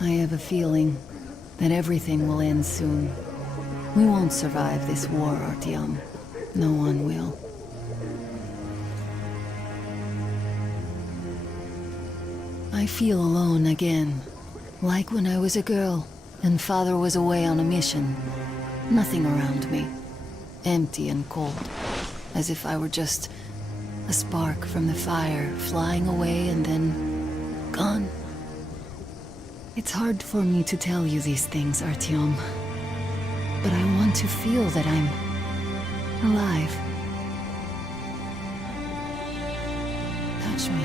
I have a feeling that everything will end soon. We won't survive this war, Artyom. No one will. I feel alone again, like when I was a girl and father was away on a mission. Nothing around me. Empty and cold, as if I were just a spark from the fire, flying away and then gone. It's hard for me to tell you these things, Artyom, but I want to feel that I'm alive. Touch me.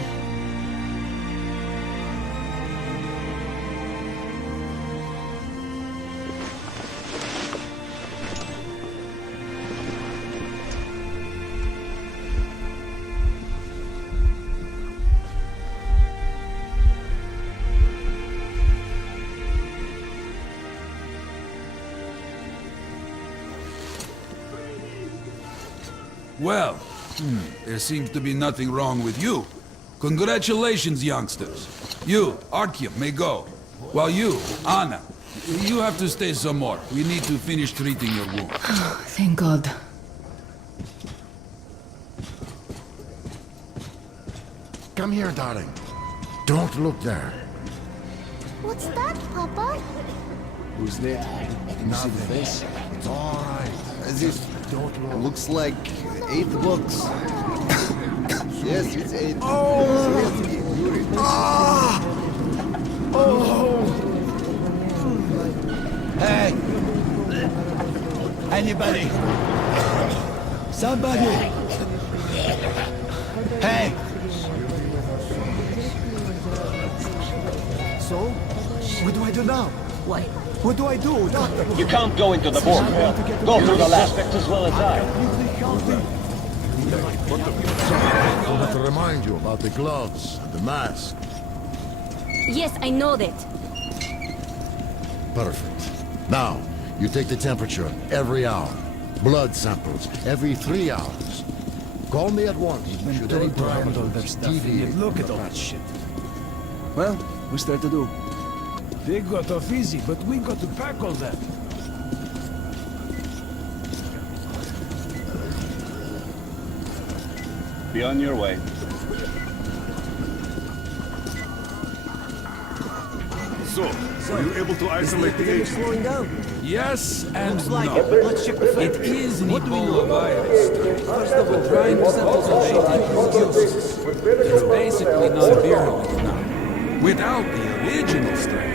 Well, there seems to be nothing wrong with you. Congratulations, youngsters. You, Artyom, may go. While you, Anna, you have to stay some more. We need to finish treating your wound. Thank God. Come here, darling. Don't look there. What's that, Papa? Who's there? Can you see the face? It's all right. As if Don't look. looks like 8 books. Yes, it's 8. Hey! Anybody? Somebody! Hey! So? What do I do now? What? What do I do, Doctor? You can't go into the bunker. Go through the last bit as well as I. I have to remind you about the gloves and the mask. Yes, I know that. Perfect. Now, you take the temperature every hour. Blood samples every 3 hours. Call me at once. Should any parameters deviate Look from at all the that shit. Well, what's there to do? They got off easy, but we got to pack all that. Be on your way. So, were you able to isolate the agent? Slowing down. Yes and Like no. it. Let's check the It facts. is an What do we Ebola know? virus. We're trying to substitute excuses. It's basically not virulent now. Without the original strain.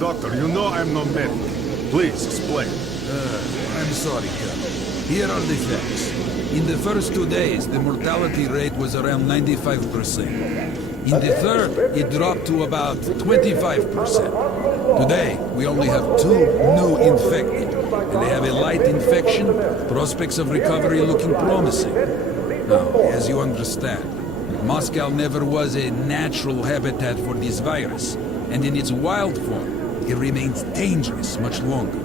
Doctor, you know I'm no medic. Please, explain. I'm sorry, Colonel. Here are the facts. In the first 2 days, the mortality rate was around 95%. In the third, it dropped to about 25%. Today, we only have 2 new infected, and they have a light infection, prospects of recovery looking promising. Now, as you understand, Moscow never was a natural habitat for this virus, and in its wild form, it remains dangerous much longer.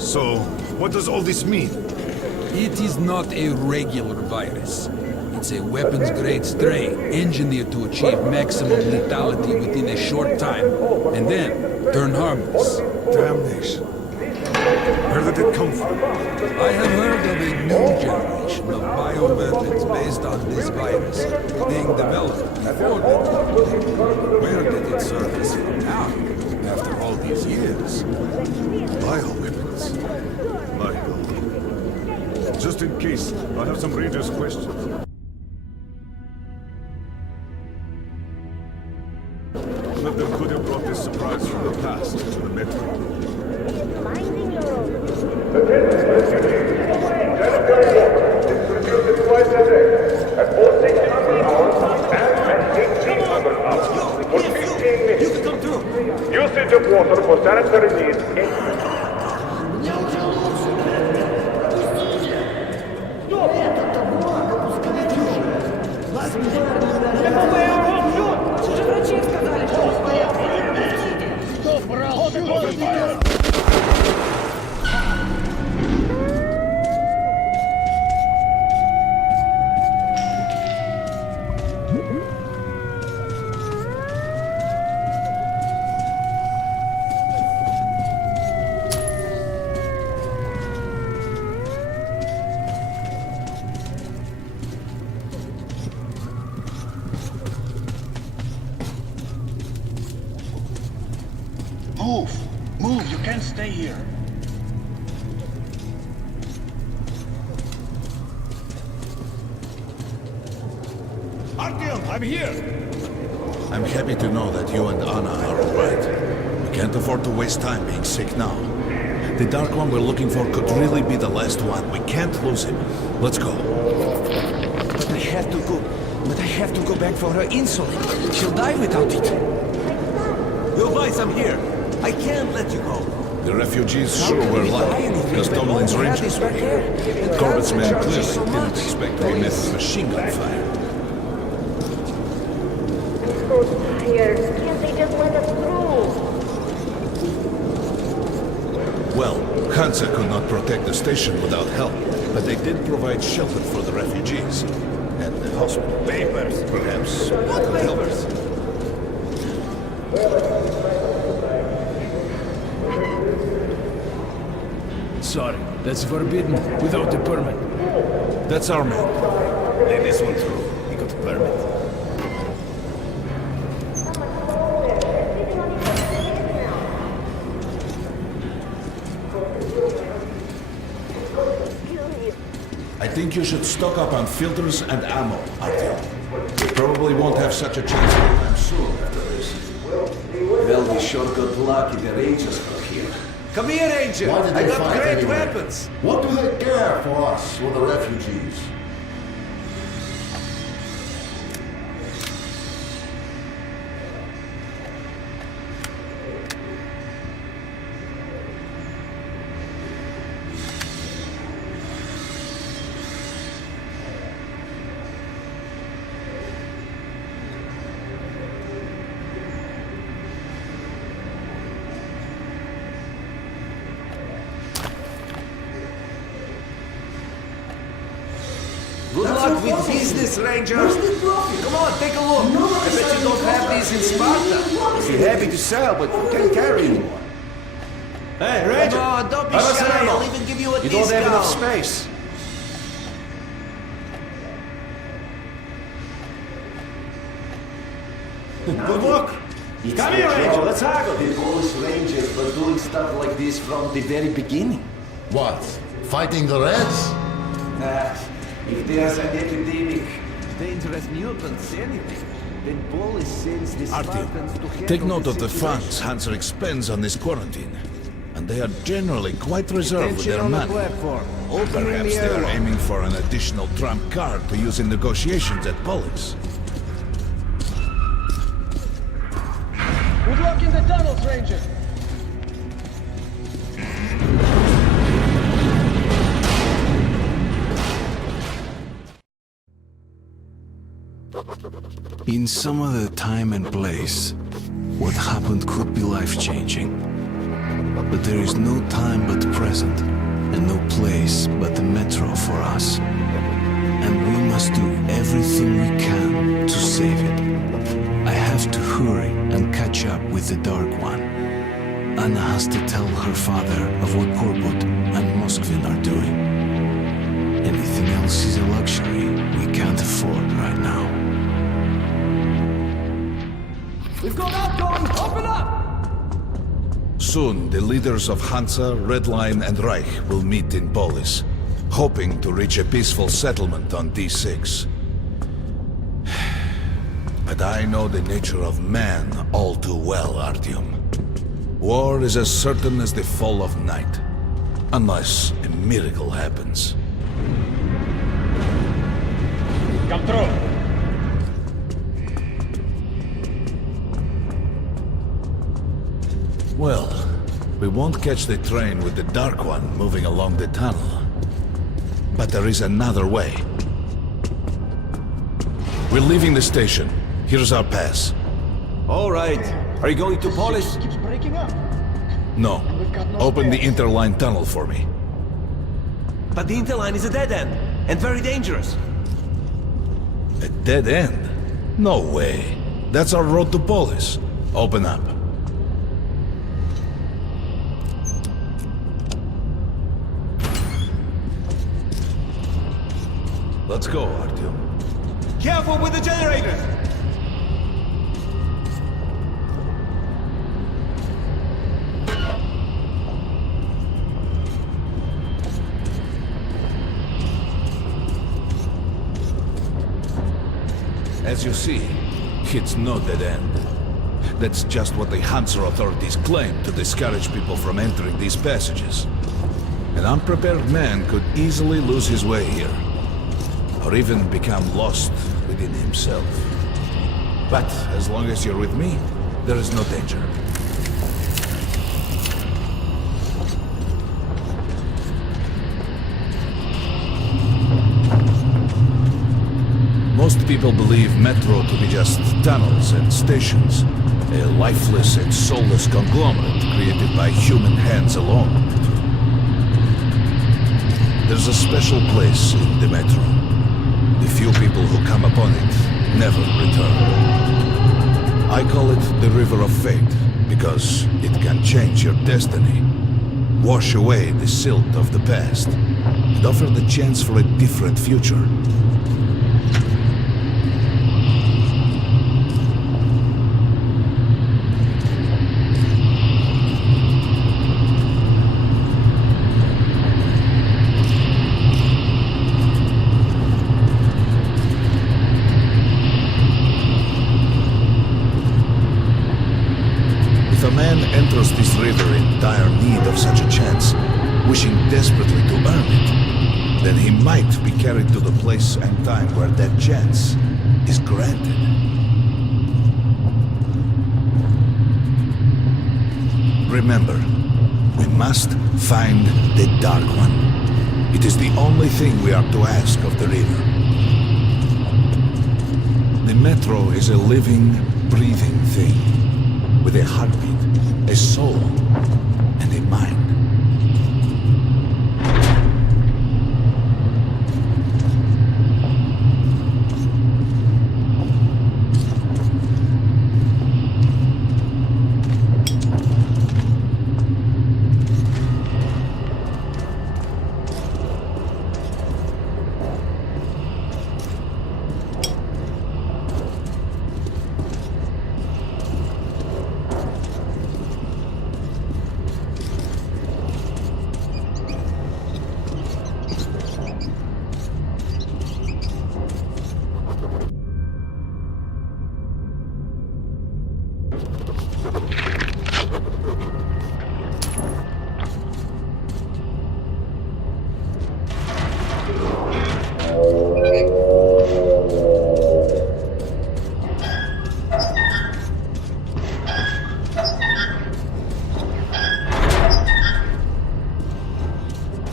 So, what does all this mean? It is not a regular virus. It's a weapons-grade strain engineered to achieve maximum lethality within a short time, and then turn harmless. Damnation. Where did it come from? I have heard of a new generation of bioweapons based on this virus being developed before that. Where did it surface from now, after all these years? Bioweapons. My God. Just in case, I have some Rangers questions. One of them could have brought this surprise from the past to the metro. Distributed twice a day at 4:16 hours and 1800 hours for 15 minutes. Usage of water for sanitary needs in... Move! Move! You can't stay here. Artyom, I'm here! I'm happy to know that you and Anna are all right. We can't afford to waste time being sick now. The Dark One we're looking for could really be the last one. We can't lose him. Let's go. But I have to go. But I have to go back for her insulin. She'll die without it. Your vice, I'm here. I can't let you go. The refugees sure were lucky, because Tomlin's Rangers were here. Corbett's men clearly didn't expect to be met with machine gun fire. I'm so tired. Can't they just let us through? Well, Hansa could not protect the station without help, but they did provide shelter for the refugees. And the hospital. Papers. Perhaps what could help us. Sorry, that's forbidden without a permit. That's our man. Let this one through. He got a permit. I think you should stock up on filters and ammo, Artyom. You probably won't have such a chance anytime soon after this. Well, we sure got lucky the Rangers were here. Come here, Ranger! Why did they I got fight great anyway? weapons! What do they care for us or the refugees? Good luck with business, Ranger! Come on, take a look! I bet you don't have these in Sparta! If you're happy to sell, but you can't carry anymore. Hey, Ranger! Come on, don't be shy, I'll even give you a discount! You don't have enough space. Good luck! Come here, Ranger, let's haggle! The Polish Rangers were doing stuff like this from the very beginning. What? Fighting the Reds? If there's an epidemic, dangerous mutants anyway, then Polish sends the Spartans to handle Take note the of the situation. funds Hansa expends on this quarantine. And they are generally quite reserved with Attention their on the money. platform. Opening Perhaps the they are airlock. aiming for an additional trump card to use in negotiations at Polis. Good luck in the tunnels, Ranger! In some other time and place, what happened could be life-changing. But there is no time but the present, and no place but the metro for us. And we must do everything we can to save it. I have to hurry and catch up with the Dark One. Anna has to tell her father of what Korbut and Moskvin are doing. Anything else is a luxury we can't afford right now. We've got outgoing! Open up! Soon, the leaders of Hansa, Red Line, and Reich will meet in Polis, hoping to reach a peaceful settlement on D6. But I know the nature of man all too well, Artyom. War is as certain as the fall of night, unless a miracle happens. Come through! Well, we won't catch the train with the Dark One moving along the tunnel. But there is another way. We're leaving the station. Here's our pass. All right. Are you going to Polish? Keeps breaking up. No. Open the interline tunnel for me. But the interline is a dead end, and very dangerous. A dead end? No way. That's our road to Polis. Open up. Let's go, Artyom. Careful with the generators! As you see, it's no dead end. That's just what the Hansa authorities claim to discourage people from entering these passages. An unprepared man could easily lose his way here, or even become lost within himself. But as long as you're with me, there is no danger. Most people believe metro to be just tunnels and stations, a lifeless and soulless conglomerate created by human hands alone. There's a special place in the metro. The few people who come upon it never return. I call it the River of Fate, because it can change your destiny, wash away the silt of the past, and offer the chance for a different future. If a man enters this river in dire need of such a chance, wishing desperately to earn it, then he might be carried to the place and time where that chance is granted. Remember, we must find the Dark One. It is the only thing we are to ask of the river. The metro is a living, breathing thing, with a heartbeat, a soul, and a mind.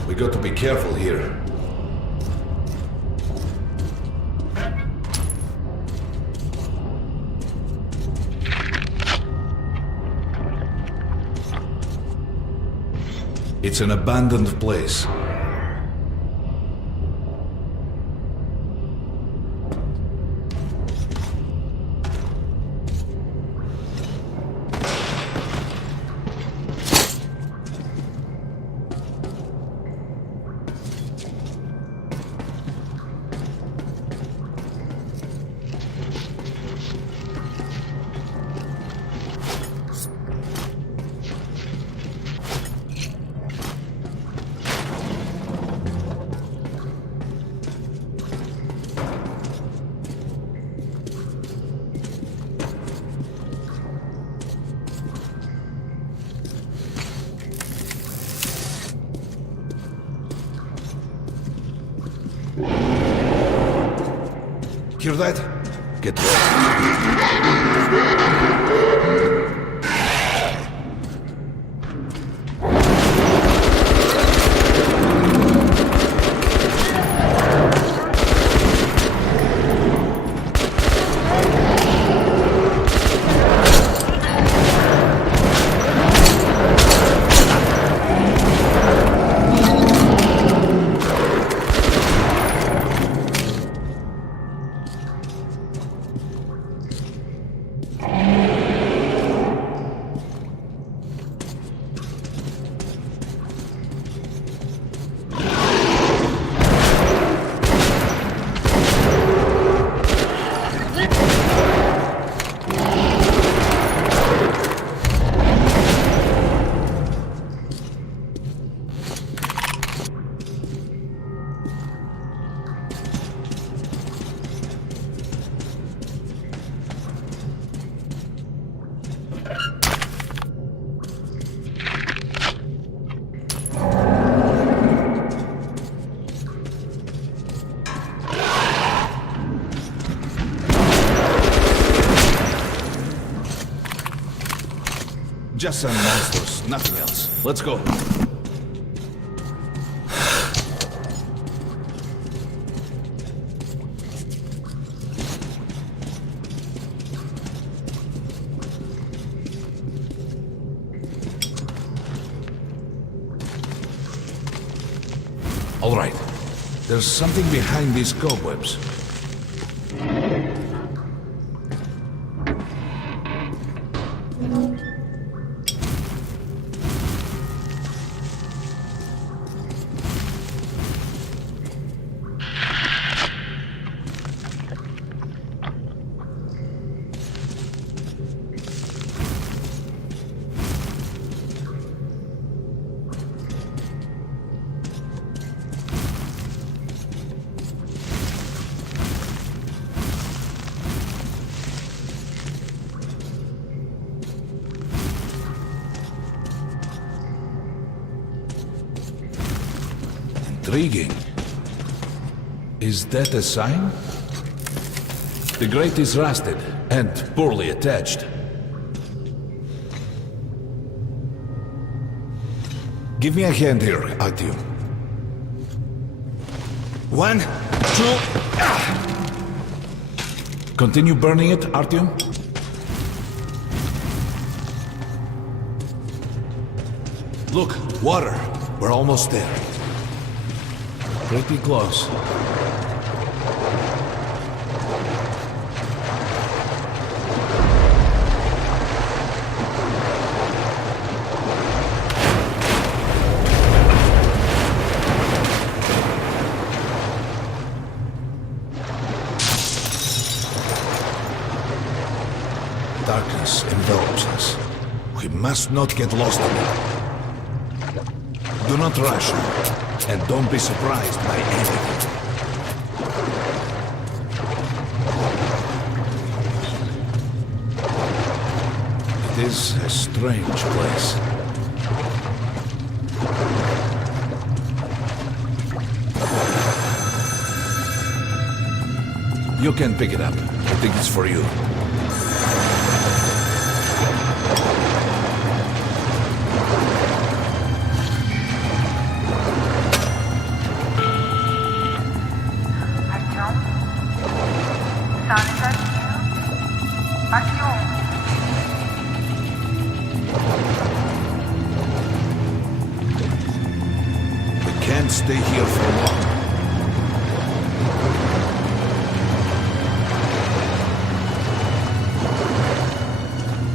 We got to be careful here. It's an abandoned place. Hear that? Get ready. Just some monsters, nothing else. Let's go. All right. There's something behind these cobwebs. Intriguing. Is that a sign? The grate is rusted and poorly attached. Give me a hand here, Artyom. 1, 2... Continue burning it, Artyom. Look, water. We're almost there. Pretty close. Darkness envelops us. We must not get lost in it. Do not rush now. And don't be surprised by anything. It is a strange place. You can pick it up. I think it's for you. Stay here for long.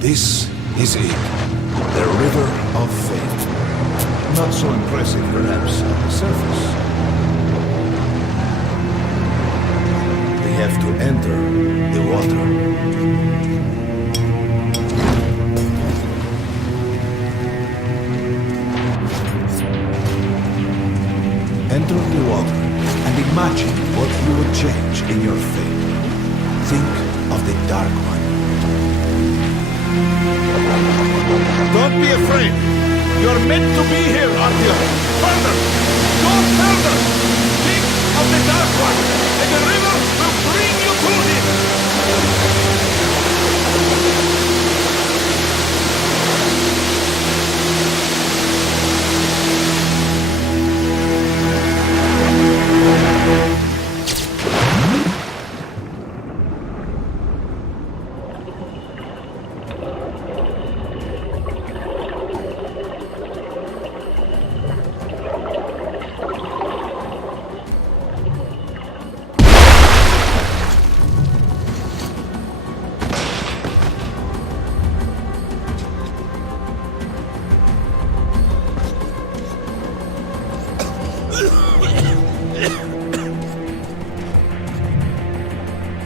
This is it. The River of Fate. Not so impressive, perhaps, on the surface. We have to enter the water. Enter the water and imagine what you would change in your fate. Think of the Dark One. Don't be afraid. You're meant to be here, Artyom. Further! Go further! Think of the Dark One, and the river will bring you to him!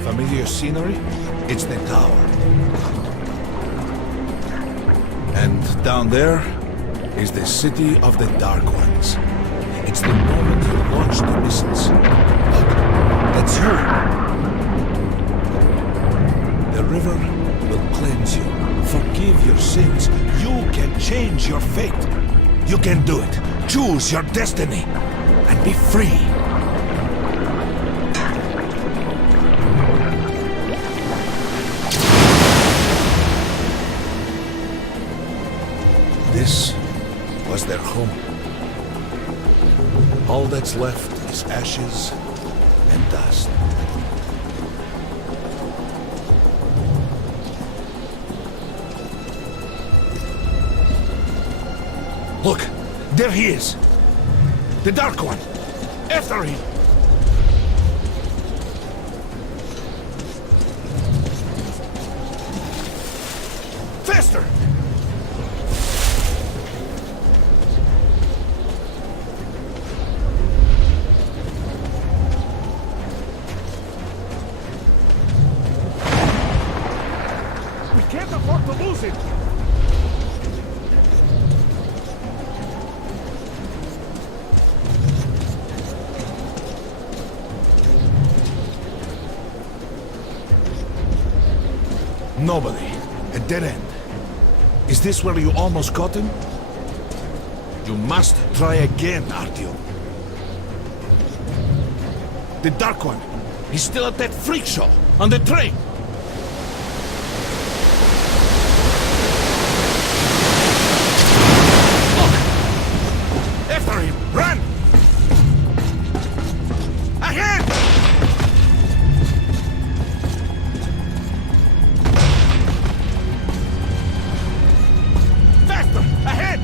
Familiar scenery? It's the tower. And down there is the city of the Dark Ones. It's the moment you launch the missiles. Look, that's her. The river will cleanse you, forgive your sins. You can change your fate. You can do it. Choose your destiny and be free. left is ashes and dust. Look, there he is. The Dark One. After him. Faster! We can't afford to lose it! Nobody. A dead end. Is this where you almost got him? You must try again, Artyom. The Dark One. He's still at that freak show on the train. Look! After him! Run! Ahead! Faster! Ahead!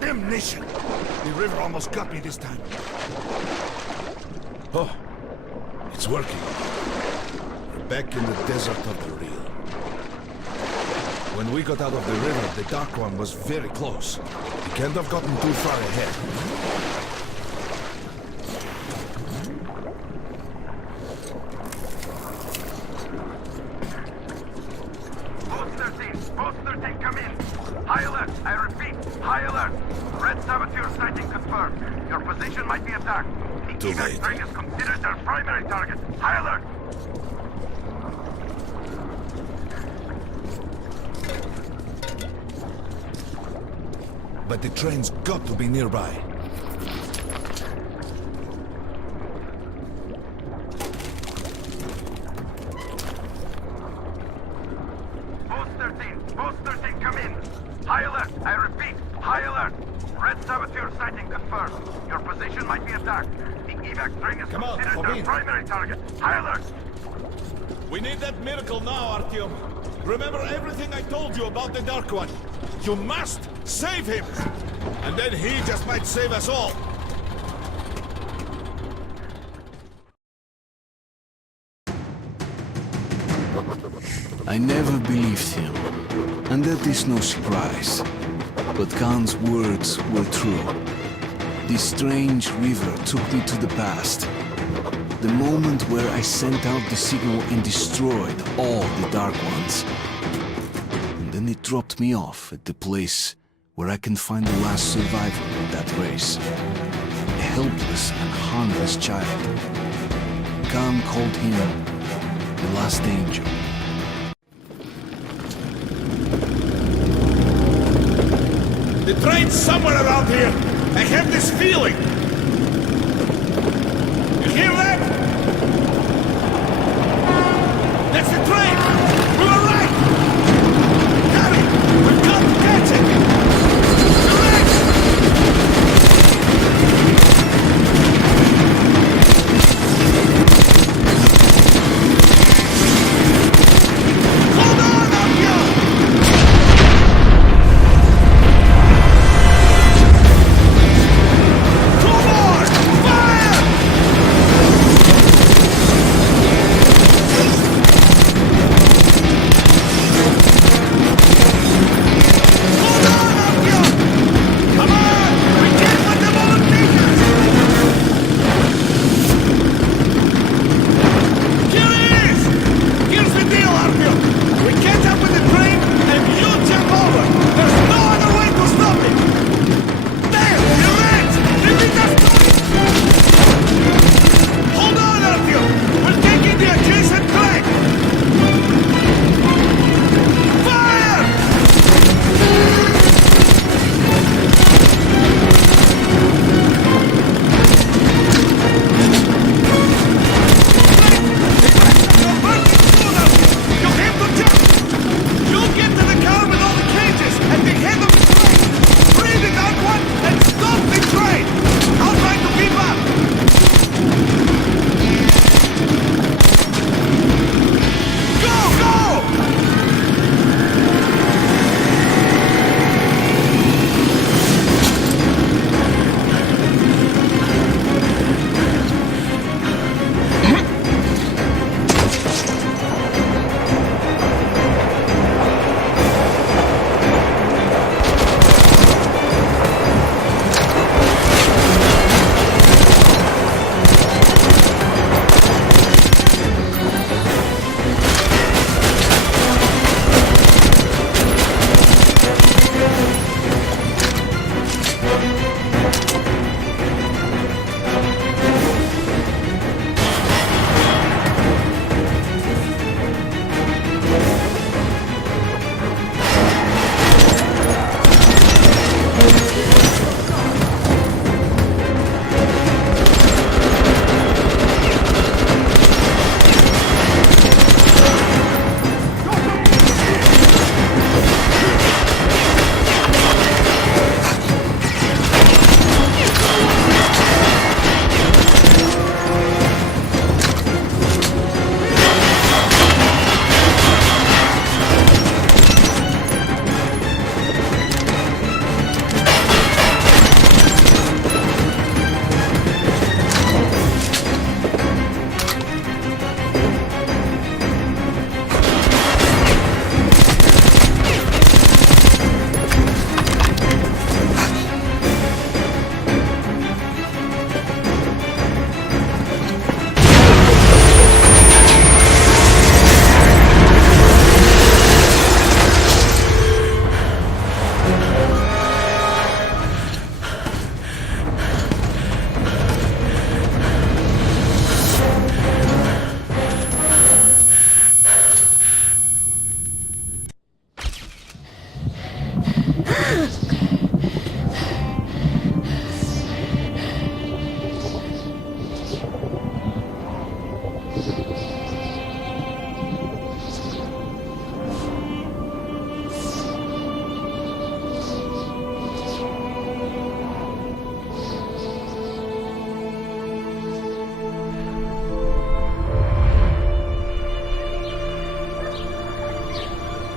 Damnation! The river almost got me this time. Oh, it's working. We're back in the desert of the real. When we got out of the river, the Dark One was very close. He can't have gotten too far ahead. Post 13, come in. High alert, I repeat, high alert. Red saboteur sighting confirmed. Your position might be attacked. The Too late. train is considered their primary target. High alert. But the train's got to be nearby. Post 13, come in. High alert, I repeat, high alert. Red saboteur sighting confirmed. Your position might be attacked. The evac train is considered their primary target. High alert. We need that miracle now, Artyom. Remember everything I told you about the Dark One. You must save him! And then he just might save us all. I never believed him, and that is no surprise. But Khan's words were true. This strange river took me to the past. The moment where I sent out the signal and destroyed all the Dark Ones. And then it dropped me off at the place where I can find the last survivor of that race. A helpless and harmless child. Khan called him the last angel. The train's somewhere around here. I have this feeling. You hear that? That's the train! We were right! Harry, we've got to catch it! Direct! Hold on, Artyom! Two more! Fire!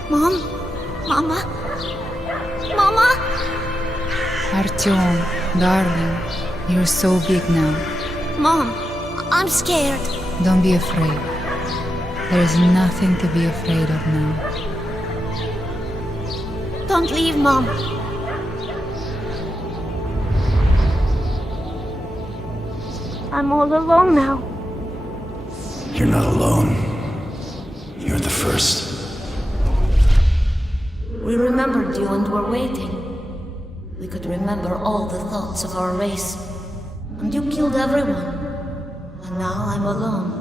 Mom? Mama? Mama? Artyom, darling, you're so big now. Mom, I'm scared. Don't be afraid. There is nothing to be afraid of now. Don't leave, Mom. I'm all alone now. You're not alone. You're the first. We remembered you and were waiting. We could remember all the thoughts of our race. And you killed everyone. And now I'm alone.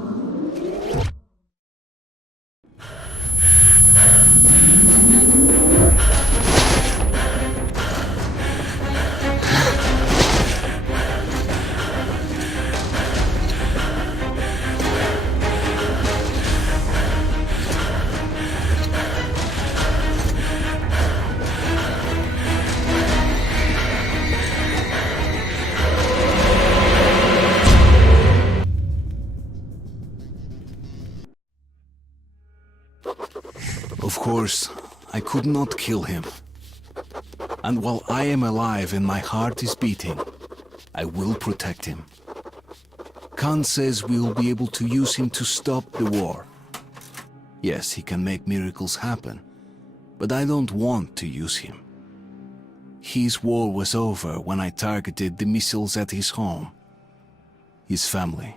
Of course, I could not kill him. And while I am alive and my heart is beating, I will protect him. Khan says we will be able to use him to stop the war. Yes, he can make miracles happen, but I don't want to use him. His war was over when I targeted the missiles at his home. His family